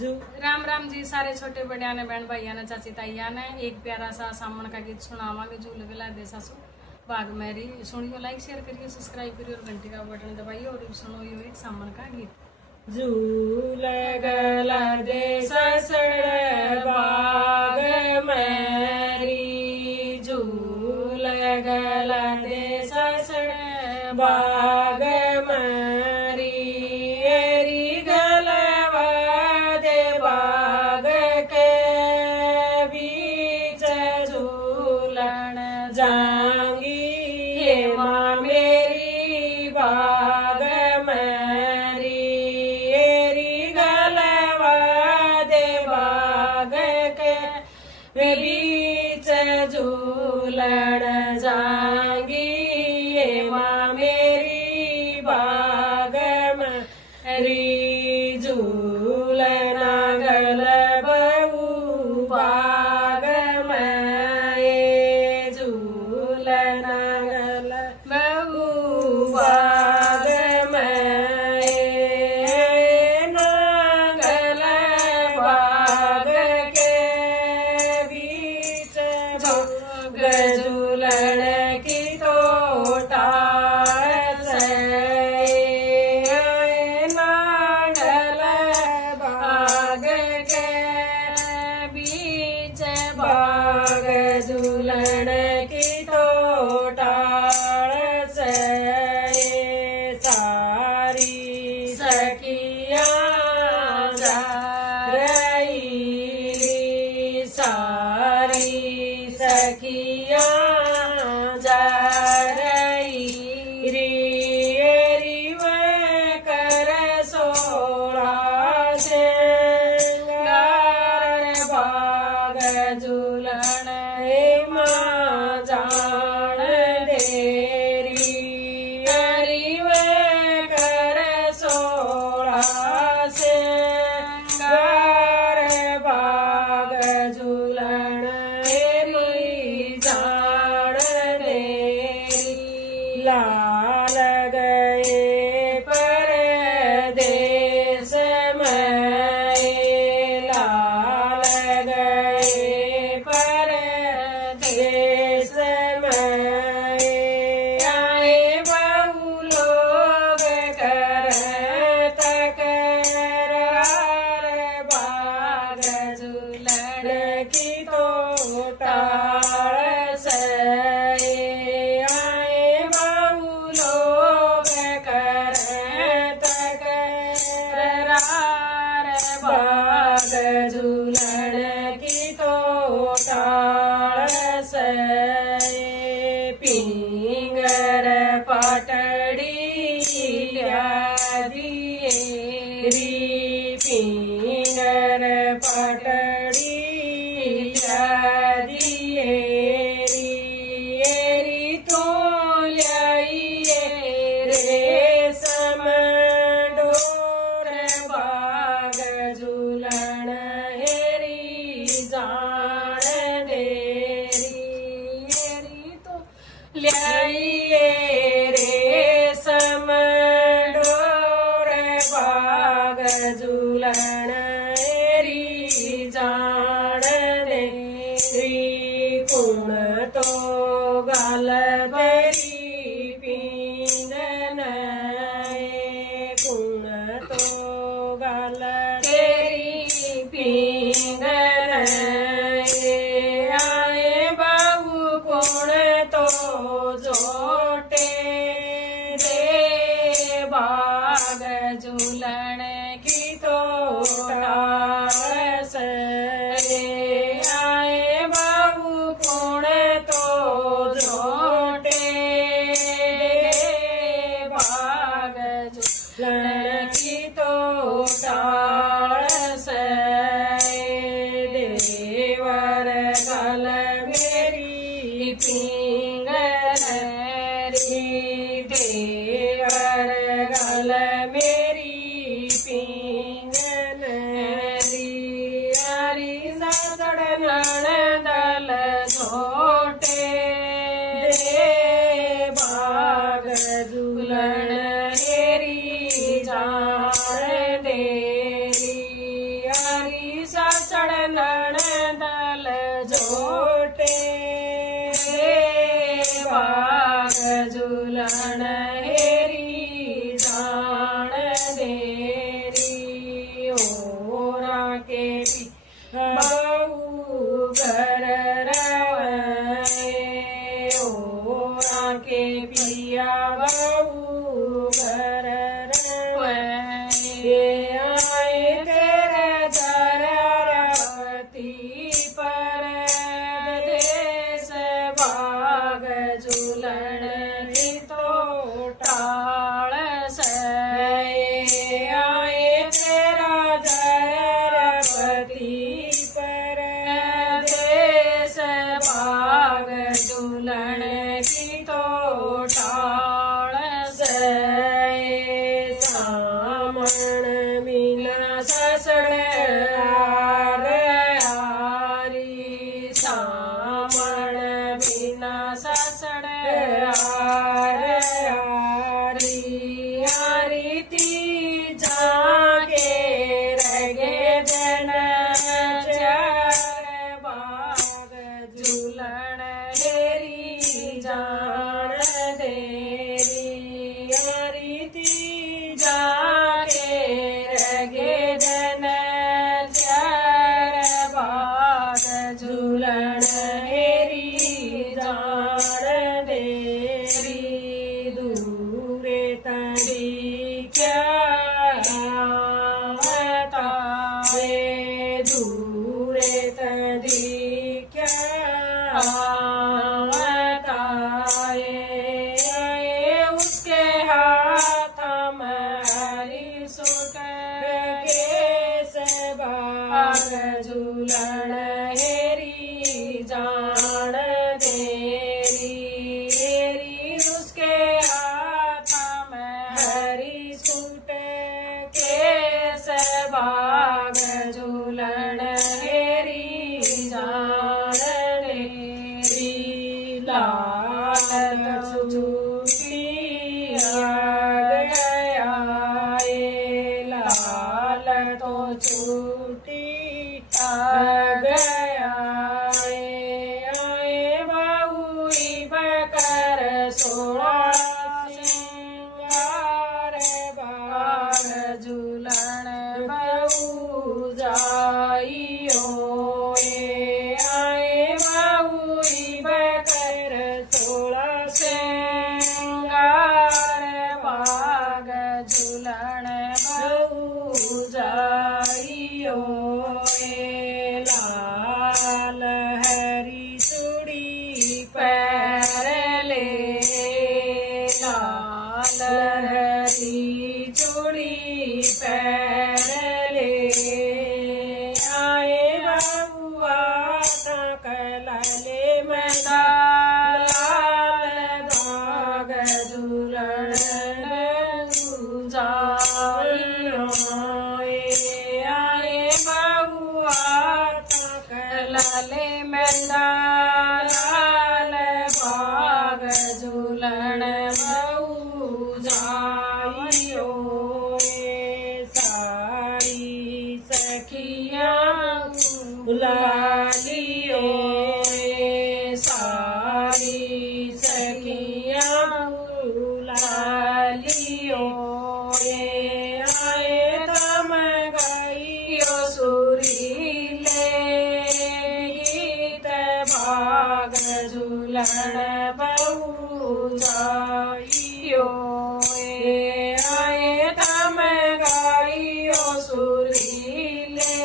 जू राम राम जी सारे छोटे बड़िया ने बहन भाइया ने चाची ताइया ने एक प्यारा सा सामन का गीत सुनावांगे जो लगला दे सासू बाग मेरी सुनियो लाइक शेयर करिए सब्सक्राइब करिए और घंटी का बटन दबाइए और सुनो यो एक सामन का गीत। झूल गला दे ससुर बाग मेरी, झूल गला दे ससुर बाग मेरी, एरी गलवा दे बाग के बीच झूलन जांगी, ये माँ मेरी बाग मेरी, एरी गलवा दे बाग के बीच झूलन जांगी, ये माँ मेरी बाग मेरी, झूलना गल बहू बाग में, झूलना गल बहू बाग में, नागल बाग के बीच झूलन की तो टाल से, नागल बाग के बीच बाग झूलन की तो टाल से, सारी सखियाँ जा रही, सारी सखियाँ जा रही री, एरी वह कर सोला श्रृंगार बाग झूलन, हे माँ जान देरी, एरी वह कर सोला श्रृंगार बाग झूलन, हे मई जान देरी, लाल गए परदेस में, लाल गए परदेस में, आए बहु लोग कर तकरार बाग झूलन की तो टाल से, आए बहु लोग कर तकरार बाग झूलन की तो टाल से, पिंगर पाटड़ी लिया दिए री, पिंगर पाटड़ी लिया दिए री, एरी तो लियाइए रे समडोर बाग झूलन, हेरी जान देरी, एरी तो लियाइए रे समडोर बाग झूलन, हेरी जान देरी, कुण तो गाल बेरी पींदन, कुण तो गाल तेरी पींदन, आए बाबू कुण तो जोटे रे बाग झूलन की तो टाल से, आए बाबू कुण तो जोटे बाग झूलन की तो टाल से, सासड़े रे हारी सामण बिना सासड़े रे हारी हारी ती जाके रगे जन चार बाग झूलण हेरी जान देरी हरी ती जाके रगे जन चार बाग झूलण हेरी जान देरी दूरे तरी क्या बताए दूरे तरी क्या बताए उसके हाथ में हरी सूट केस बाग झूलण हेरी जान देरी हेरी उसके हाथ में हरी सूट केस बाग झूलण हेरी जान देरी लाल छूटी आ गया लाल तो छूटी आ गया आए बाबू बकर सोड़ा सिंगार बाग झूलण बाबू जाइयो आए बाबू बकर सोड़ा सिंगार बाग झूलण बाबू जाइयो लाल हरी चूड़ी पैर ले लाल हरी चूड़ी पैर ले आए बाबू तक लाले मैदा लाल दाग झूलण जाइयो आए बाबू तक लाले मैदा लाल बाग झूलण बाबू जाइयो सारी सखिया बुलालियो सारी सखिया बुलालियो आए तम गइयो सुरीले गीत बाग झूलण बाबू जाइयो आए तम गइयो सुरीले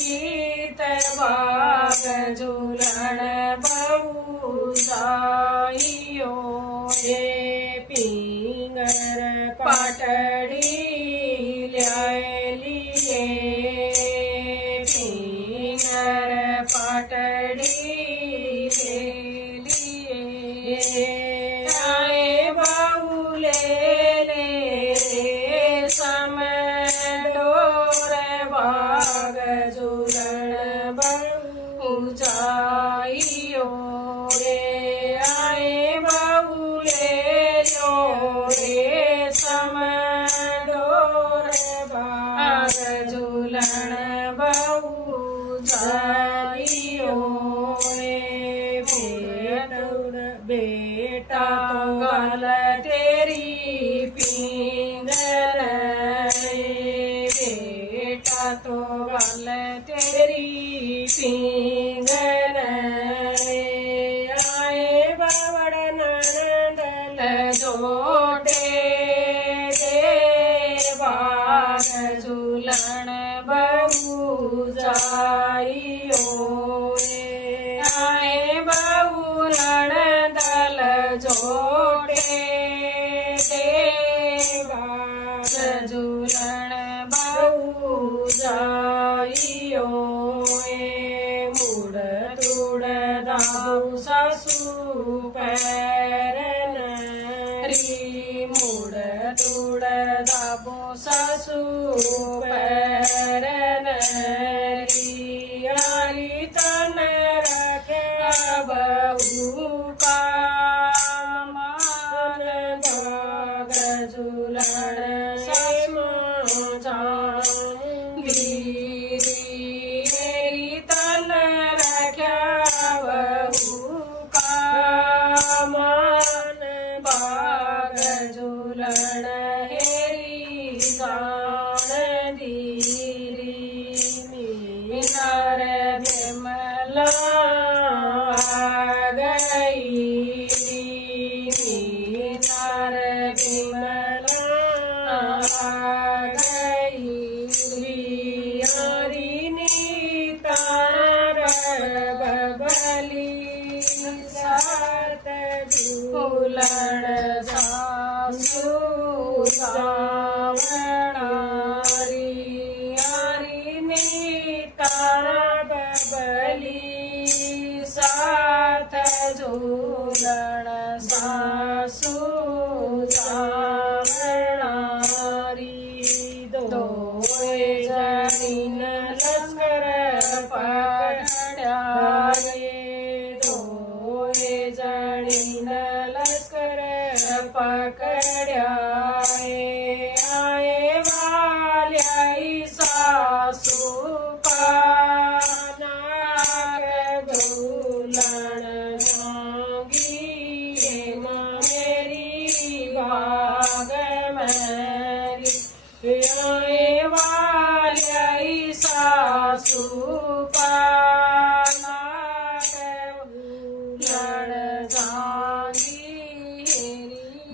गीत बाग झूलण बाबू जाइयो पिंगर पाटड़ी ल्याए लिए पिंगर पाटड़ी ले लिए आए बाबू ले समय डोर बाग झूलण बाबू जाइयो आए बाबू ले समय डोर बाग झूलण बाबू जाइयो बेटा तो गल तेरी पिंगर बेटा तो गल तेरी पिंगर आए बावड़ नंदल जोटे दे बाग झूलण बाबू जाइयो आए बाबू नंदल जोटे दे बाग झूलण बाबू जाइयो मुड़ तुड़ दाऊ सासू पैरन री मुड़ तुड़ दाबो सासू पैर जावणारी हरी नीता बबली साथ झूलण सासू जावणारी दोय जणीन लष्कर पकड्या दोय जणीन लष्कर पकड्या आये वाल्याई सासू पानाक झूलण जांगी मेरी भाग मेरी आये वाल्याई सासू पानाक झूलण जांगी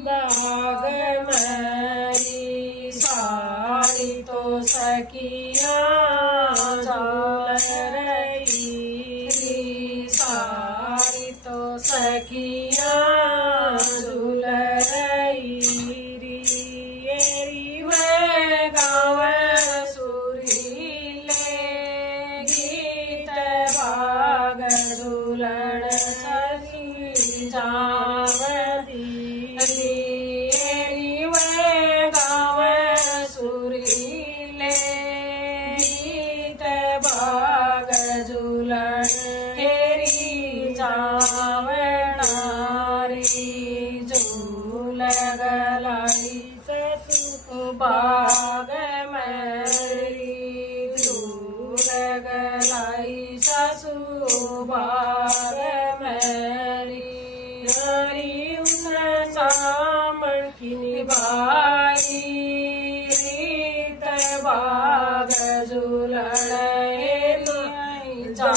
बाग मेरी सारी तो सखिया झूल रही सारी तो सखिया झूल रही री वे गाँव सुरीले गीत बाग झूलण सखी जावदी सुरीले गीत बाग झूलण हेरी जावणारी झूल गलाई ससु बाग मेरी झूल गलाई ससु बाग मेरी हरी उन सामण की निभाई रीत बाग झूलण हेरी जा